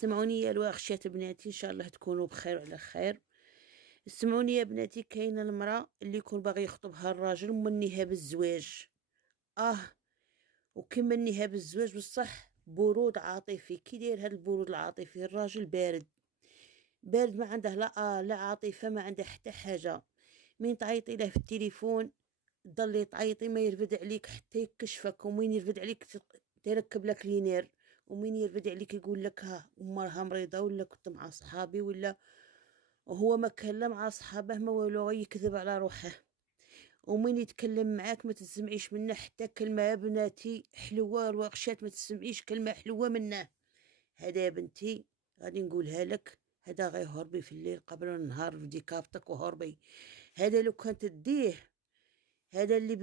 سمعوني يا الواخشات بناتي، ان شاء الله تكونوا بخير وعلى خير. سمعوني يا بناتي، كاينه المراه اللي يكون باغي يخطبها الراجل ومنيها بالزواج. اه وكمنيها بالزواج بصح برود عاطفي. كي داير هذا البرود العاطفي؟ الراجل بارد بارد، ما عنده لا عاطفه، ما عنده حتى حاجه. من تعيطي له في التليفون ضلي تعيطي، ما يرفد عليك حتى يكشفك، ومين يرفد عليك تركب لك لينير، ومين يرفد عليك يقول لك ها امرها مريضه ولا كنت مع صحابي ولا. وهو ما كان لا مع صحابه ما والو، يكذب على روحه. ومين يتكلم معاك ما تسمعيش منه حتى كلمه. يا بناتي حلوه الوغشات، ما تسمعيش كلمه حلوه منه. هذا يا بنتي غادي نقولها لك، هذا غير هربي في الليل قبل النهار في ديكابتك وهربي. هذا لو كان تديه، هذا اللي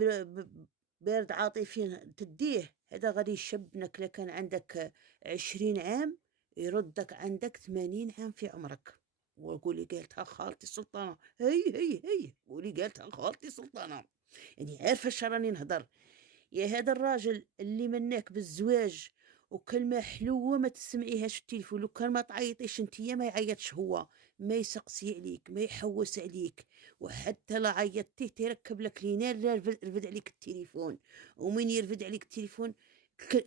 بارد عاطفيا تديه، هذا غادي يشبنك. لكان عندك 20 عام يردك عندك 80 عام في عمرك. وقولي قالتها خالتي سلطانة، هي قولي قالتها خالتي سلطانة. يعني عارفة اش راني نهضر. يا هذا الراجل اللي مناك بالزواج وكلمة حلوة ما تسمعيهاش في التليفون، لو كان ما تعيطيش انتيا ما يعيطش هو، ما يسقسي عليك، ما يحوس عليك. وحتى لا عيطتيه تركب لك لينار، لا يرفد عليك التليفون. ومن يرفد عليك التليفون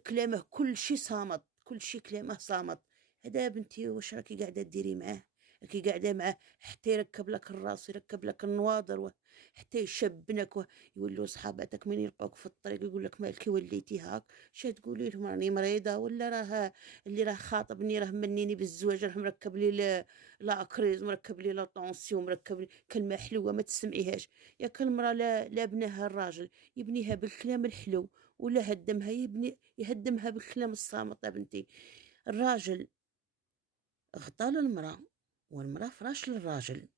كلامه كل شي صامت، كل شي كلامه صامت. هذا بنتي واش راكي قاعدة ديري معاه؟ راكي قاعدة معاه حتى يركب لك الراس، يركب لك النواظر، حتى يشبنك. يولوا صحاباتك من يلقوك في الطريق يقول لك مالكي وليتي هاك، شا تقولي لهم راني مريضه، ولا راه اللي راه خاطبني راه منيني بالزواج، راه مركب لي لا اكريز، مركب لي لا طونسيون، مركب لي كلمه حلوه ما تسمعيهاش. يا كالمراه لا بناها الراجل يبنيها بالكلام الحلو، ولا هدمها يهدمها بالكلام الصامت. يا بنتي الراجل غطى للمراه، والمراه فراش للراجل.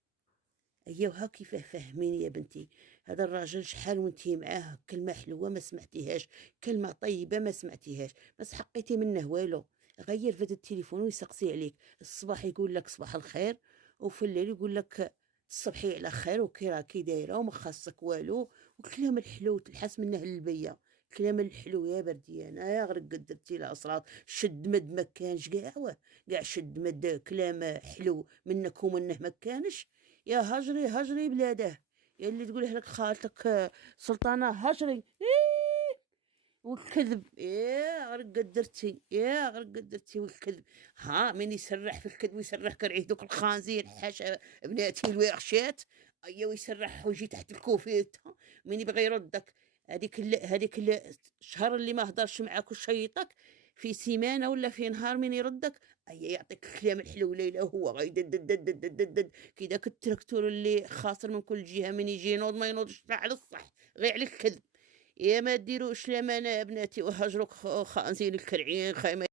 ايوه كيف فهميني يا بنتي. هذا الراجل شحال وانتي معاه كلمه حلوه ما سمعتيهاش، كلمه طيبه ما سمعتيهاش، ما سحقيتي منه والو. غير فد التليفون ويسقسي عليك. الصباح يقول لك صباح الخير، وفي الليل يقول لك تصبحي على خير وكي راكي دايره وما خاصك والو. والكلام الحلو تلحس منه للبيه. الكلام الحلو يا برديانه يا غرق قدرتي لا اصرات شد مد ما كانش كاع شد مد كلام حلو منك ومنه ما كانش. يا هجري هجري بلاده. يا اللي تقوله لك خالتك سلطانة هجري والكذب يا غرق قدرتي، يا غرق قدرتي والكذب. ها من يسرح في الكذب ويسرح كرعيه دوك الخنزير حاشا بناتي الويرشات. ايا ويسرح ويجي تحت الكوفيت. من يبغى يردك هذيك الشهر اللي ما هضرش معاك وشيطك في سيمانه ولا في نهار من يردك. ايا يعطيك الكلام الحلو ليلى، هو غيدد كي داك التراكتور اللي خاسر من كل جهه، من يجي ينوض ما ينوضش على الصح، غير على الكذب. يا ما ديروش لمنا يا بناتي وهجرك خنزير الكرعين خايمة.